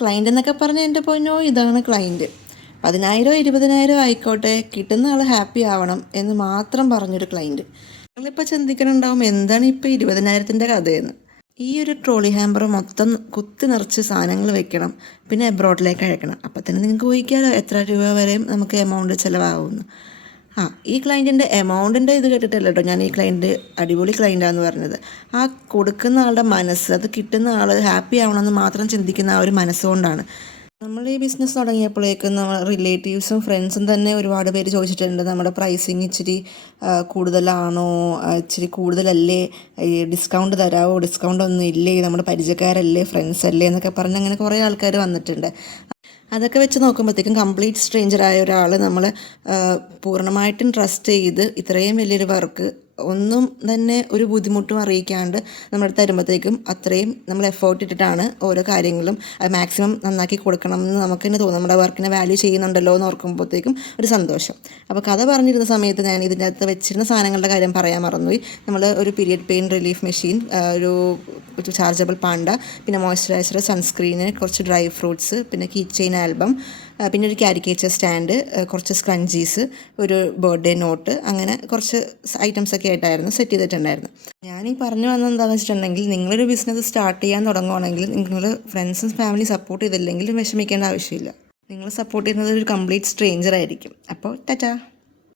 Client എന്നൊക്കെ പറഞ്ഞാൽ എൻ്റെ പൊന്നോ ഇതാണ് ക്ലയൻറ്റ്. 10,000 20,000 ആയിക്കോട്ടെ, കിട്ടുന്ന ആൾ ഹാപ്പി ആവണം എന്ന് മാത്രം പറഞ്ഞൊരു ക്ലയൻറ്റ്. നിങ്ങളിപ്പോൾ ചിന്തിക്കണുണ്ടാവും എന്താണ് ഇപ്പോൾ 20,000-ൻ്റെ കഥയെന്ന്. ഈ ഒരു ട്രോളി ഹാമ്പർ മൊത്തം കുത്തി നിറച്ച് സാധനങ്ങൾ വെക്കണം, പിന്നെ എബ്രോഡിലേക്ക് അയക്കണം. അപ്പോൾ തന്നെ നിങ്ങൾക്ക് ഊഹിക്കാമല്ലോ എത്ര രൂപ വരെയും നമുക്ക് എമൗണ്ട് ചിലവാകുമെന്ന്. ഈ ക്ലയൻറ്റിൻ്റെ എമൗണ്ടിൻ്റെ ഇത് കേട്ടിട്ടല്ല കേട്ടോ ഞാൻ ഈ ക്ലയൻറ്റ് അടിപൊളി ക്ലയൻറ്റാന്ന് പറഞ്ഞത്. ആ കൊടുക്കുന്ന ആളുടെ മനസ്സ്, അത് കിട്ടുന്ന ആൾ ഹാപ്പി ആവണമെന്ന് മാത്രം ചിന്തിക്കുന്ന ആ ഒരു മനസ്സുകൊണ്ടാണ്. നമ്മൾ ഈ ബിസിനസ് തുടങ്ങിയപ്പോഴേക്കും നമ്മൾ റിലേറ്റീവ്സും ഫ്രണ്ട്സും തന്നെ ഒരുപാട് പേര് ചോദിച്ചിട്ടുണ്ട്, നമ്മുടെ പ്രൈസിങ് ഇച്ചിരി കൂടുതലാണോ, ഇച്ചിരി കൂടുതലല്ലേ, ഈ ഡിസ്കൗണ്ട് തരാമോ, ഡിസ്കൗണ്ട് ഒന്നും ഇല്ലേ, നമ്മുടെ പരിചയക്കാരല്ലേ, ഫ്രണ്ട്സ് അല്ലേ എന്നൊക്കെ പറഞ്ഞ് അങ്ങനെ കുറേ ആൾക്കാർ വന്നിട്ടുണ്ട്. അതൊക്കെ വെച്ച് നോക്കുമ്പോഴത്തേക്കും കംപ്ലീറ്റ് സ്ട്രേഞ്ചറായ ഒരാൾ നമ്മൾ പൂർണ്ണമായിട്ടും ട്രസ്റ്റ് ചെയ്ത് ഇത്രയും വലിയൊരു വർക്ക് ഒന്നും തന്നെ ഒരു ബുദ്ധിമുട്ടും അറിയിക്കാണ്ട് നമ്മൾ തരുമ്പോഴത്തേക്കും അത്രയും നമ്മൾ എഫേർട്ട് ഇട്ടിട്ടാണ് ഓരോ കാര്യങ്ങളും മാക്സിമം നന്നാക്കി കൊടുക്കണം എന്ന് നമുക്ക് തന്നെ തോന്നും. നമ്മുടെ വർക്കിനെ വാല്യൂ ചെയ്യുന്നുണ്ടല്ലോ എന്ന് ഓർക്കുമ്പോഴത്തേക്കും ഒരു സന്തോഷം. അപ്പോൾ കഥ പറഞ്ഞിരുന്ന സമയത്ത് ഞാൻ ഇതിൻ്റെ അകത്ത് വെച്ചിരുന്ന സാധനങ്ങളുടെ കാര്യം പറയാൻ മറന്നുപോയി. നമ്മൾ ഒരു പീരിയഡ് പെയിൻ റിലീഫ് മെഷീൻ, ഒരു ചാർജബിൾ പാണ്ട, പിന്നെ മോയ്സ്ചറൈസർ, സൺസ്ക്രീന്, കുറച്ച് ഡ്രൈ ഫ്രൂട്ട്സ്, പിന്നെ കീ ചെയിൻ ആൽബം, പിന്നെ ഒരു കാരിക്കേച്ചർ സ്റ്റാൻഡ്, കുറച്ച് സ്ക്രഞ്ചീസ്, ഒരു ബർത്ത്ഡേ നോട്ട്, അങ്ങനെ കുറച്ച് ഐറ്റംസൊക്കെ ആയിട്ടായിരുന്നു സെറ്റ് ചെയ്തിട്ടുണ്ടായിരുന്നു. ഞാനീ പറഞ്ഞു വന്നത് എന്താണെന്ന് വെച്ചിട്ടുണ്ടെങ്കിൽ, നിങ്ങളൊരു ബിസിനസ് സ്റ്റാർട്ട് ചെയ്യാൻ തുടങ്ങുകയാണെങ്കിൽ നിങ്ങൾ ഫ്രണ്ട്സും ഫാമിലി സപ്പോർട്ട് ചെയ്തില്ലെങ്കിൽ വിഷമിക്കേണ്ട ആവശ്യമില്ല. നിങ്ങൾ സപ്പോർട്ട് ചെയ്യുന്നത് ഒരു കംപ്ലീറ്റ് സ്ട്രേഞ്ചർ ആയിരിക്കും. അപ്പോൾ ടാറ്റാ.